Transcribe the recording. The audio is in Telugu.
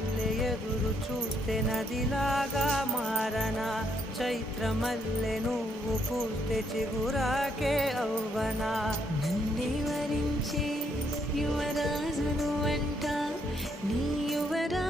మల్లె ఎదురు చూస్తే నదిలాగా మారనా చైత్రమల్లె నువ్వు పూస్తే చిగురాకే అవ్వనా నన్నే వరించే యువరాజును అంట నీ యువరా